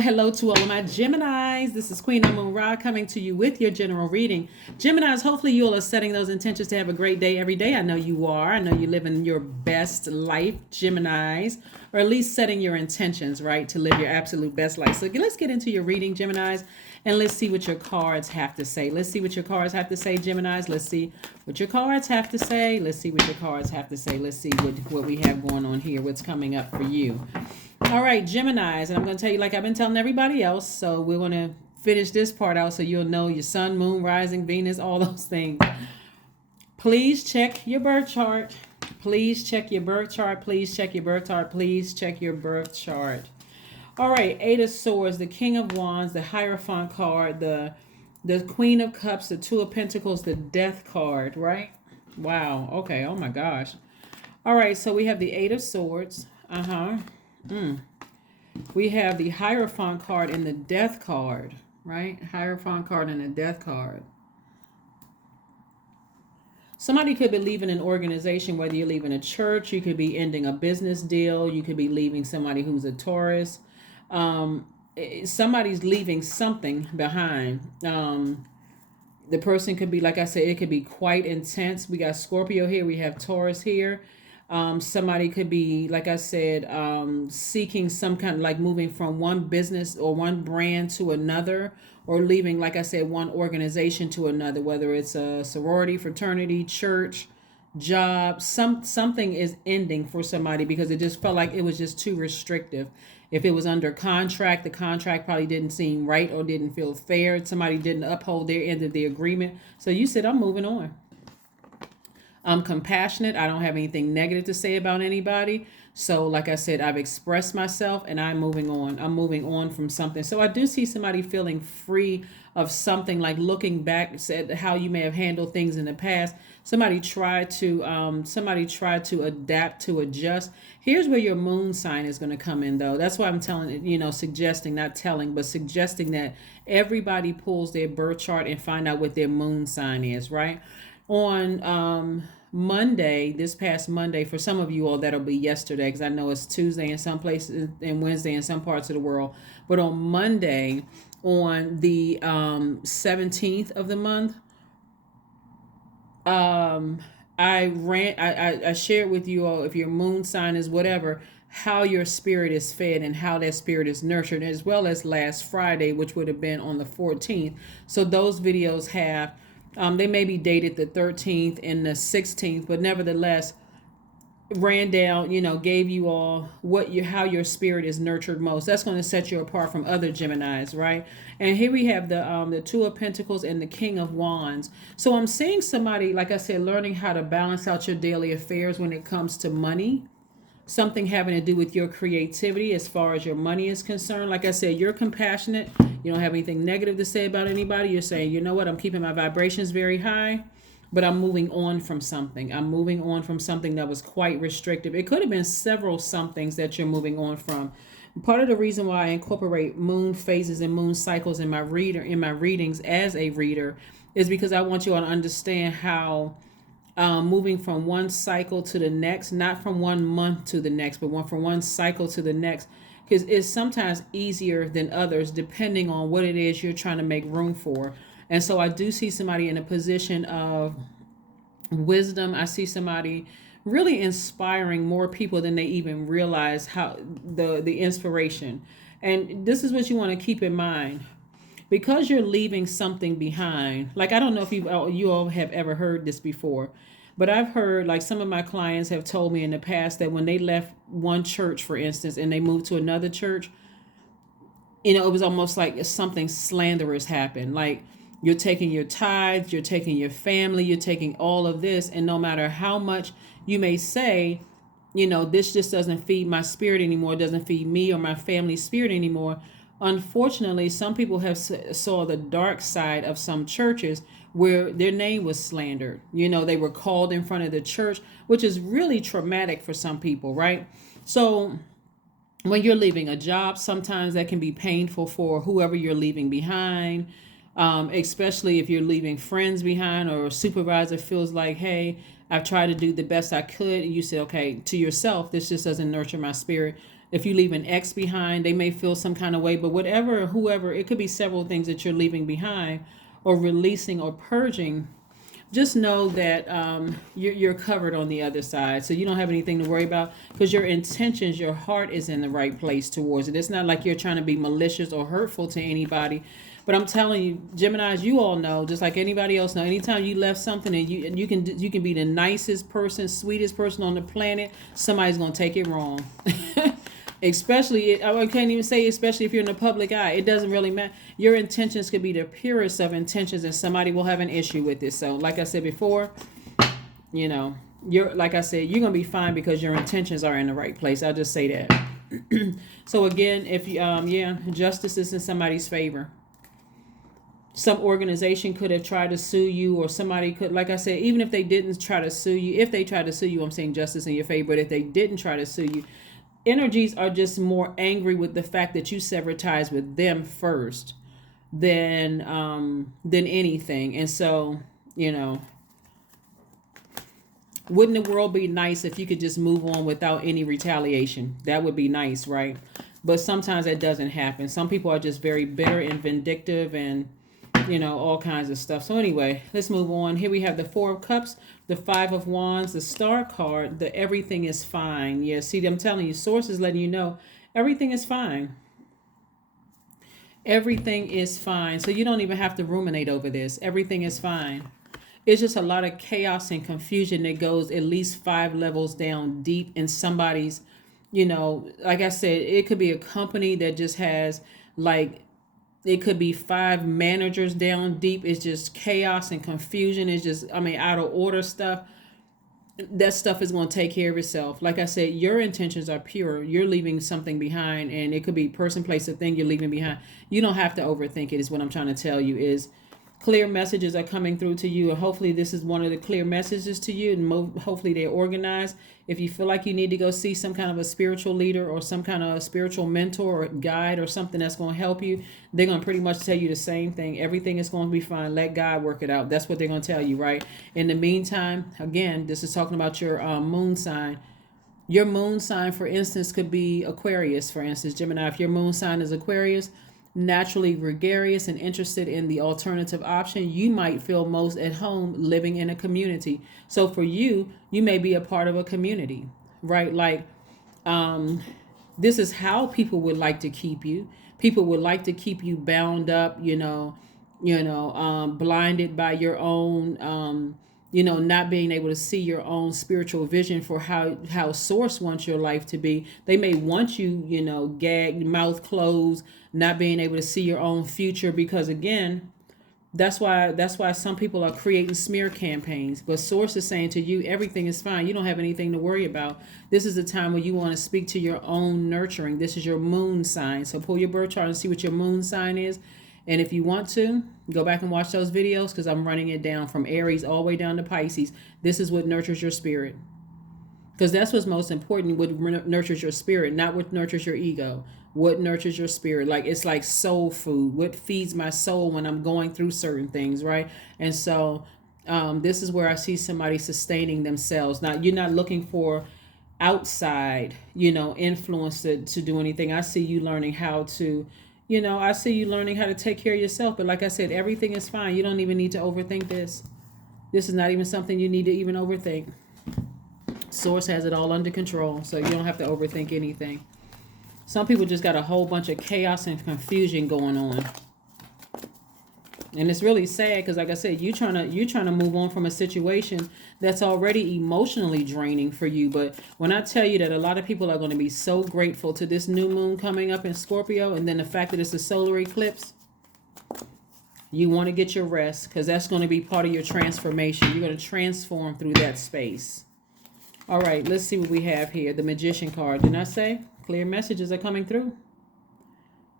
Hello to all of my Geminis. This is Queen Amun Ra coming to you with your general reading. Geminis, hopefully you all are setting those intentions to have a great day every day. I know you are. I know you're living your best life, Geminis, or at least setting your intentions, right, to live your absolute best life. So let's get into your reading, Geminis, and let's see what your cards have to say. Let's see what your cards have to say, Geminis. Let's see what your cards have to say. Let's see what your cards have to say. Let's see what we have going on here, what's coming up for you. All right, Geminis, and I'm going to tell you like I've been telling everybody else, so we're going to finish this part out so you'll know your sun, moon, rising, Venus, all those things. Please check your birth chart. Please check your birth chart. Please check your birth chart. Please check your birth chart. All right, Eight of Swords, the King of Wands, the Hierophant card, the Queen of Cups, the Two of Pentacles, the Death card, right? Wow, okay, oh my gosh. All right, so we have the Eight of Swords. We have the Hierophant card and the Death card, right? Hierophant card and the Death card. Somebody could be leaving an organization, whether you're leaving a church, you could be ending a business deal, you could be leaving somebody who's a Taurus. Somebody's leaving something behind. The person could be, like I said, it could be quite intense. We got Scorpio here, we have Taurus here. Somebody could be, like I said, seeking some kind of like moving from one business or one brand to another, or leaving, like I said, one organization to another, whether it's a sorority, fraternity, church, job. Something is ending for somebody because it just felt like it was just too restrictive. If it was under contract, the contract probably didn't seem right or didn't feel fair. Somebody didn't uphold their end of the agreement. So you said, I'm moving on. I'm compassionate. I don't have anything negative to say about anybody. So like I said, I've expressed myself and I'm moving on. I'm moving on from something. So I do see somebody feeling free of something, like looking back at how you may have handled things in the past. Somebody tried to adapt, to adjust. Here's where your moon sign is going to come in, though. That's why I'm suggesting, not telling, but suggesting that everybody pulls their birth chart and find out what their moon sign is, right? On Monday, this past Monday, for some of you all, that'll be yesterday, because I know it's Tuesday in some places and Wednesday in some parts of the world. But on Monday, on the 17th of the month, I shared with you all, if your moon sign is whatever, how your spirit is fed and how that spirit is nurtured, as well as last Friday, which would have been on the 14th. So those videos have they may be dated the 13th and the 16th, but nevertheless, ran down, gave you all how your spirit is nurtured most. That's going to set you apart from other Geminis, right? And here we have the Two of Pentacles and the King of Wands. So I'm seeing somebody, like I said, learning how to balance out your daily affairs when it comes to money. Something having to do with your creativity as far as your money is concerned. Like I said, you're compassionate. You don't have anything negative to say about anybody. You're saying, you know what, I'm keeping my vibrations very high, but I'm moving on from something. I'm moving on from something that was quite restrictive. It could have been several somethings that you're moving on from. Part of the reason why I incorporate moon phases and moon cycles in my readings as a reader is because I want you all to understand how moving from one cycle to the next, not from 1 month to the next, but from one cycle to the next, because it's sometimes easier than others depending on what it is you're trying to make room for. And so I do see somebody in a position of wisdom. I see somebody really inspiring more people than they even realize, how the inspiration. And this is what you want to keep in mind. Because you're leaving something behind, like I don't know if you all have ever heard this before, but I've heard, like some of my clients have told me in the past, that when they left one church, for instance, and they moved to another church, it was almost like something slanderous happened. Like you're taking your tithes, you're taking your family, you're taking all of this, and no matter how much you may say, this just doesn't feed my spirit anymore, doesn't feed me or my family's spirit anymore. Unfortunately, some people have saw the dark side of some churches where their name was slandered. They were called in front of the church, which is really traumatic for some people, right? So when you're leaving a job, sometimes that can be painful for whoever you're leaving behind, especially if you're leaving friends behind, or a supervisor feels like, hey, I've tried to do the best I could. And you say, okay, to yourself, this just doesn't nurture my spirit. If you leave an ex behind, they may feel some kind of way, but whatever, whoever, it could be several things that you're leaving behind or releasing or purging. Just know that you're covered on the other side. So you don't have anything to worry about because your intentions, your heart is in the right place towards it. It's not like you're trying to be malicious or hurtful to anybody. But I'm telling you, Geminis, you all know, just like anybody else know, anytime you left something and you can be the nicest person, sweetest person on the planet, somebody's going to take it wrong. Especially, I can't even say especially if you're in the public eye. It doesn't really matter. Your intentions could be the purest of intentions and somebody will have an issue with it. So like I said before, you're like I said, you're going to be fine because your intentions are in the right place. I'll just say that. So again, if justice is in somebody's favor. Some organization could have tried to sue you, or somebody could, like I said, even if they didn't try to sue you, if they tried to sue you, I'm saying justice in your favor. But if they didn't try to sue you, energies are just more angry with the fact that you severed ties with them first than anything. And so, wouldn't the world be nice if you could just move on without any retaliation? That would be nice, right? But sometimes that doesn't happen. Some people are just very bitter and vindictive and all kinds of stuff. So anyway, let's move on. Here we have the Four of Cups, the Five of Wands, the Star card, the everything is fine. Yeah, see, I'm telling you, Source is letting you know everything is fine. Everything is fine. So you don't even have to ruminate over this. Everything is fine. It's just a lot of chaos and confusion that goes at least 5 levels down deep in somebody's, like I said, it could be a company that just has it could be 5 managers down deep. It's just chaos and confusion. It's just, out of order stuff. That stuff is going to take care of itself. Like I said, your intentions are pure. You're leaving something behind, and it could be person, place, or thing you're leaving behind. You don't have to overthink it, is what I'm trying to tell you. Is clear messages are coming through to you, and hopefully this is one of the clear messages to you, and hopefully they're organized. If you feel like you need to go see some kind of a spiritual leader or some kind of spiritual mentor or guide or something that's going to help you, they're going to pretty much tell you the same thing. Everything is going to be fine. Let God work it out. That's what they're going to tell you, right? In the meantime, again, this is talking about your moon sign. Your moon sign, for instance, could be Aquarius, for instance. Gemini, if your moon sign is Aquarius, naturally gregarious and interested in the alternative option, you might feel most at home living in a community. So for you, you may be a part of a community, right? Like, this is how people would like to keep you. People would like to keep you bound up, blinded by your own, not being able to see your own spiritual vision for how Source wants your life to be. They may want you, gagged, mouth closed, not being able to see your own future, because again, that's why some people are creating smear campaigns. But Source is saying to you, everything is fine. You don't have anything to worry about. This is a time where you want to speak to your own nurturing. This is your moon sign. So pull your birth chart and see what your moon sign is. And if you want to, go back and watch those videos, because I'm running it down from Aries all the way down to Pisces. This is what nurtures your spirit. Because that's what's most important, what nurtures your spirit, not what nurtures your ego. What nurtures your spirit. Like, it's like soul food. What feeds my soul when I'm going through certain things, right? And so this is where I see somebody sustaining themselves. Now, you're not looking for outside, influence to do anything. I see you learning how to take care of yourself. But like I said, everything is fine. You don't even need to overthink this. This is not even something you need to even overthink. Source has it all under control, so you don't have to overthink anything. Some people just got a whole bunch of chaos and confusion going on. And it's really sad because, like I said, you're trying to move on from a situation that's already emotionally draining for you. But when I tell you that a lot of people are going to be so grateful to this new moon coming up in Scorpio, and then the fact that it's a solar eclipse, you want to get your rest, because that's going to be part of your transformation. You're going to transform through that space. All right, let's see what we have here. The Magician card. Didn't I say clear messages are coming through?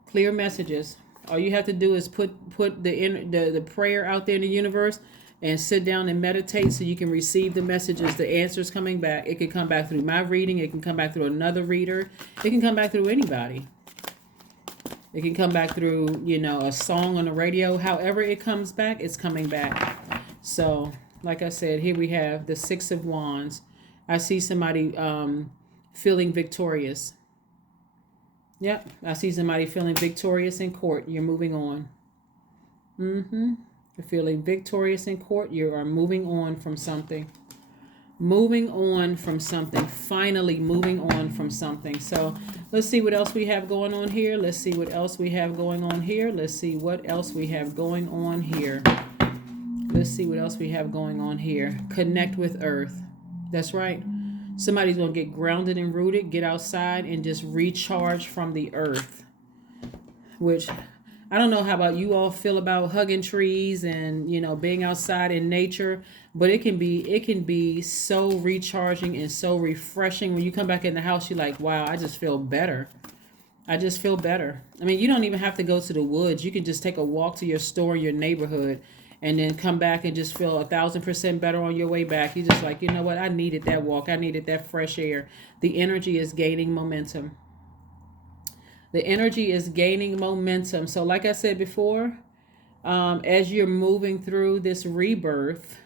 Clear messages. All you have to do is put the prayer out there in the universe and sit down and meditate so you can receive the messages, the answers coming back. It can come back through my reading. It can come back through another reader. It can come back through anybody. It can come back through, a song on the radio. However it comes back, it's coming back. So, like I said, here we have the Six of Wands. I see somebody feeling victorious. Yep. I see somebody feeling victorious in court. You're moving on. You're feeling victorious in court. You are moving on from something. Moving on from something. Finally moving on from something. So let's see what else we have going on here. Let's see what else we have going on here. Let's see what else we have going on here. Let's see what else we have going on here. Connect with Earth. That's right. Somebody's going to get grounded and rooted, get outside and just recharge from the earth. Which, I don't know how about you all feel about hugging trees and, being outside in nature, but it can be so recharging and so refreshing. When you come back in the house, you're like, wow, I just feel better. I just feel better. I mean, you don't even have to go to the woods. You can just take a walk to your store in your neighborhood and then come back and just feel 1,000% better on your way back. You're just like, you know what? I needed that walk. I needed that fresh air. The energy is gaining momentum. The energy is gaining momentum. So like I said before, as you're moving through this rebirth,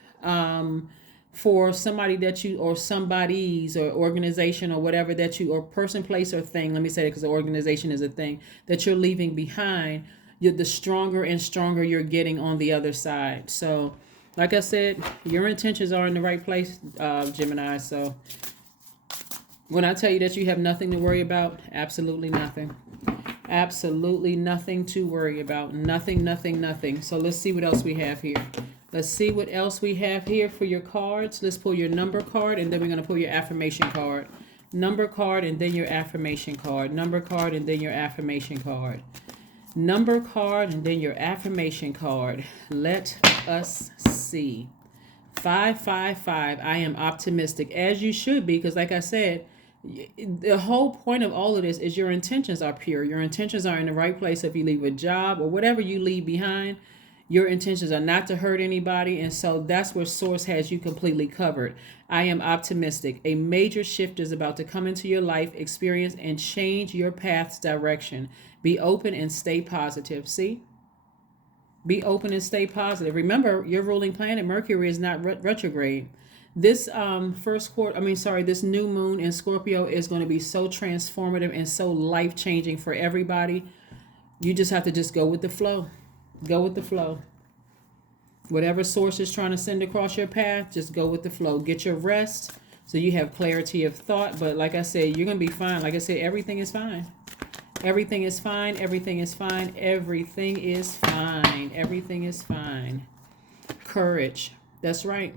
for somebody that you, or somebody's, or organization, or whatever that you, or person, place, or thing, let me say it because the organization is a thing that you're leaving behind, the stronger and stronger you're getting on the other side. So like I said, your intentions are in the right place, Gemini. So when I tell you that you have nothing to worry about, absolutely nothing. Absolutely nothing to worry about. Nothing, nothing, nothing. So let's see what else we have here. Let's see what else we have here for your cards. Let's pull your number card, and then we're going to pull your affirmation card. Number card, and then your affirmation card. Number card, and then your affirmation card. Number card, and then your affirmation card. Let us see. 555. I am optimistic, as you should be, because like I said, the whole point of all of this is your intentions are pure. Your intentions are in the right place. If you leave a job or whatever you leave behind, your intentions are not to hurt anybody. And so that's where Source has you completely covered. I am optimistic. A major shift is about to come into your life, experience, and change your path's direction. Be open and stay positive. See? Be open and stay positive. Remember, your ruling planet, Mercury, is not retrograde. This this new moon in Scorpio is going to be so transformative and so life-changing for everybody. You just have to just go with the flow. Go with the flow. Whatever source is trying to send across your path, just go with the flow. Get your rest so you have clarity of thought. But like I said, you're going to be fine. Like I said, everything is fine. Everything is fine. Everything is fine. Everything is fine. Everything is fine. Courage. That's right.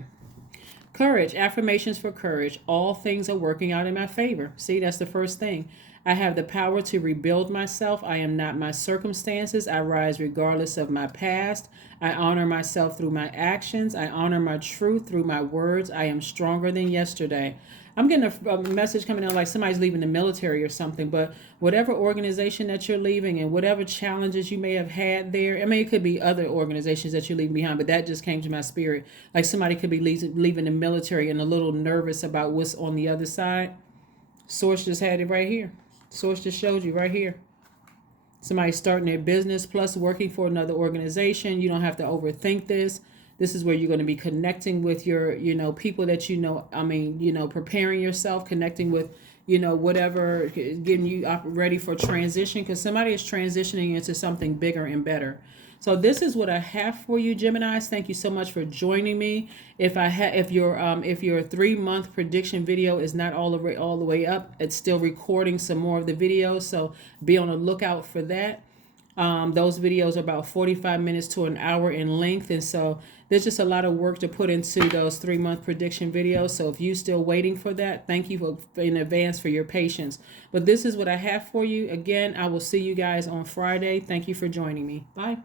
Courage. Affirmations for courage. All things are working out in my favor. See, that's the first thing. I have the power to rebuild myself. I am not my circumstances. I rise regardless of my past. I honor myself through my actions. I honor my truth through my words. I am stronger than yesterday. I'm getting a message coming out like somebody's leaving the military or something, but whatever organization that you're leaving and whatever challenges you may have had there, I mean, it could be other organizations that you're leaving behind, but that just came to my spirit. Like somebody could be leaving the military and a little nervous about what's on the other side. Source just had it right here. Source just showed you right here. Somebody starting their business plus working for another organization. You don't have to overthink this. This is where you're going to be connecting with your, people that preparing yourself, connecting with, whatever, getting you ready for transition, because somebody is transitioning into something bigger and better. So this is what I have for you, Geminis. Thank you so much for joining me. If your 3-month prediction video is not all the way up, it's still recording some more of the videos. So be on the lookout for that. Those videos are about 45 minutes to an hour in length. And so there's just a lot of work to put into those 3-month prediction videos. So if you're still waiting for that, thank you in advance for your patience. But this is what I have for you. Again, I will see you guys on Friday. Thank you for joining me. Bye.